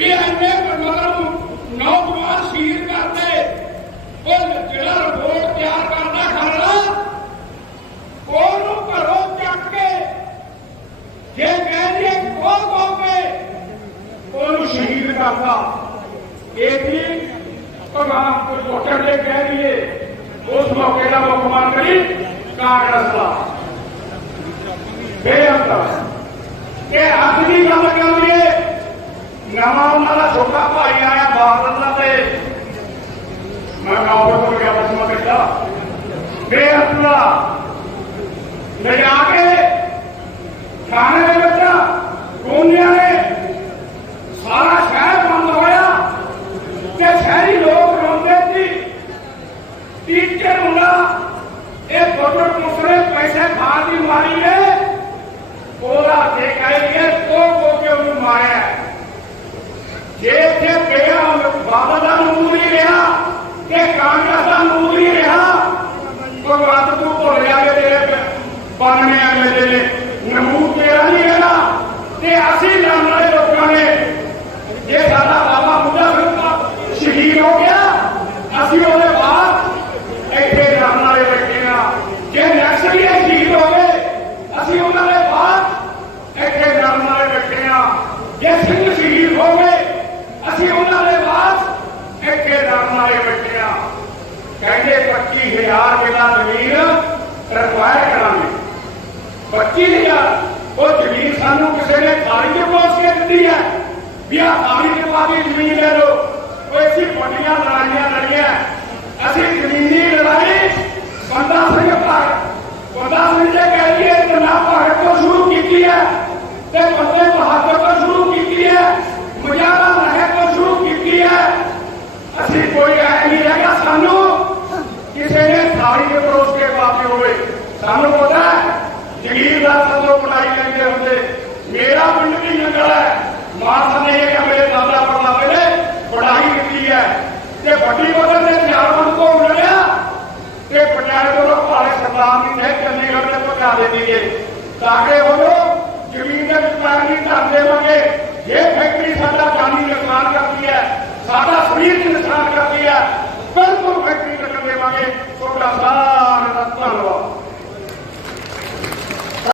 ਵੀ ਐਨੇ ਬੰਦਾਂ ਨੂੰ ਨੌਜਵਾਨ ਸ਼ਹੀਦ ਕਰਦੇ ਉਹ ਜਿਹੜਾ ਰਿਪੋਰਟ ਤਿਆਰ ਕਰਦਾ ਖਰੜਾ, ਉਹਨੂੰ ਘਰੋਂ ਚੱਕ ਕੇ ਜੇ ਕਹਿੰਦੇ ਕੋ ਕੋ ਕੇ ਉਹਨੂੰ ਸ਼ਹੀਦ ਕਰਦਾ ਇਹ ਵੀ ਭਗਵਾਨ ਕੋ ਵੋਟਰ ਦੇ ਕਹਿ ਦਈਏ, ਉਸ ਮੌਕੇ ਦਾ ਮੁੱਖ ਮੰਤਰੀ ਕਾਂਗਰਸ ਦਾ। ਬੇਅੰਤ। ਕਿ ਆਪਣੀ ਗੱਲ ਕਰ ਨਵਾਂ ਉਹਨਾਂ ਦਾ ਛੋਟਾ ਭਾਈ ਆਇਆ ਬਾਦਲ ਦਾ ਤੇ ਮੈਂ ਕਾਬਰ ਕੋਲ ਗਿਆ ਬਸਮਾ ਬੇਟਾ ਬੇਅੰਤ ਦਾ। ਲਿਜਾ ਕੇ ਥਾਣੇ ਦੇ ਵਿੱਚ ਗੋਨਿਆਂ ਨੇ ਸਾਰਾ ਸ਼ਹਿਰ ਬੰਦ ਹੋਇਆ ਤੇ ਸ਼ਹਿਰੀ ਲੋਕ ਰੋਂਦੇ ਸੀ ਟੀਚਰ ਮੁੰਡਾ ਇਹ ਫੋਟੋ ਮੁਸਰੇ ਪੈਸੇ ਖਾਣ ਦੀ ਮਾਰੀ ਹੈ ਉਹਦਾ ਤੇ ਕਹੇਗੇ ਕੋ ਕੋ ਕੇ ਉਹਨੂੰ ਮਾਰਿਆ ਜੇ ਇੱਥੇ ਪਿਆ ਬਾਬਾ ਦਾ ਨੂਰ ਹੀ ਰਿਹਾ, ਕਿ ਕਾਂਗਰਸ ਦਾ ਨੂਰ ਹੀ ਰਿਹਾ। ਭਗਵੰਤ ਤੂੰ ਭੁੱਲ ਗਿਆ ਕਿ ਤੇਰੇ ਪਾਣਨੇ ਐਮਐਲਏ ਨੇ ਨਮੂਦ ਤੇਰਾ ਨਹੀਂ ਹੈਗਾ, ਤੇ ਅਸੀਂ ਲੜਨ ਵਾਲੇ ਲੋਕਾਂ ਨੇ। ਜੇ ਸਾਡਾ ਬਾਬਾ ਬੁੱਢਾ ਸਿੰਘ ਸ਼ਹੀਦ ਹੋ ਗਿਆ, ਅਸੀਂ ਉਹਦੇ ਬਾਅਦ ਇੱਥੇ ਲੜਨ ਵਾਲੇ ਬੈਠੇ ਆ। ਜੇ ਨਕਸਲੀ ਸ਼ਹੀਦ ਹੋ ਗਏ, ਅਸੀਂ ਉਹਨਾਂ ਦੇ ਬਾਅਦ ਇੱਥੇ ਲੜਨ ਵਾਲੇ ਬੈਠੇ ਆ। ਜੇ ਸਿੰਘ ਸ਼ਹੀਦ ਹੋ ਗਏ, ਅਸੀਂ ਉਹਨਾਂ ਦੇ ਬਾਅਦ ਇੱਥੇ ਲੜਨ ਵਾਲੇ ਬੈਠੇ ਆ ਕਹਿੰਦੇ 25000 ਕਿਲਾ ਜ਼ਮੀਨ ਰਿਕਵਾਇਰ ਕਰਾਂਗੇ। 25000 ਉਹ ਜ਼ਮੀਨ ਸਾਨੂੰ ਕਿਸੇ ਨੇ ਖਾਲੀ ਕੇ ਪੋਸ ਕੇ ਦਿੱਤੀ ਹੈ। ਵੀ ਆ ਖਾਲੀ ਕੇ ਬਾਦੀ ਜ਼ਮੀਨ ਲੈ ਲਓ। ਉਹ ਅਸੀਂ ਵੱਡੀਆਂ ਲੜਾਈਆਂ ਲੜੀਆਂ ਅਸੀਂ ਜ਼ਮੀਨੀ ਲੜਾਈ ਬੰਦਾ ਸਿੰਘ ਭਾਗ ਬੰਦਾ ਸਿੰਘ ਜੇ ਕਹੀਏ ਤੇ ਨਾ ਭਾਰਤ ਤੋਂ ਸ਼ੁਰੂ ਕੀਤੀ ਹੈ ਤੇ ਬੰਦੇ ਬਹਾਦਰ ਤੋਂ ਸ਼ੁਰੂ ਕੀਤੀ ਹੈ ਮੁਜਾਰਾ ਲਹਿਰ ਤੋਂ ਸ਼ੁਰੂ ਕੀਤੀ ਹੈ। ਅਸੀਂ ਕੋਈ ਐ ਨਹੀਂ ਹੈਗਾ ਸਾਨੂੰ। किसी ने साड़ी के परोस के पापी हुए सानू पता है जगीरदार सानू बनाई लेंगे हमसे मेरा पिंड भी लंगर है। माँ ने ये मेरे दादा परमात्मा ने, पढ़ाई की है। ये बड़ी बदल ने जागरूक को उड़ाया। ये पंचायत लोग पाले सरकार की है चंडीगढ़ में पहुँचा देंगे ताकि वो लोग ज़मीन के निर्माण की धन देवे ये फैक्ट्री साडा जानी निर्माण करती है, साडा शरीर की निर्माण करती है। बिल्कुल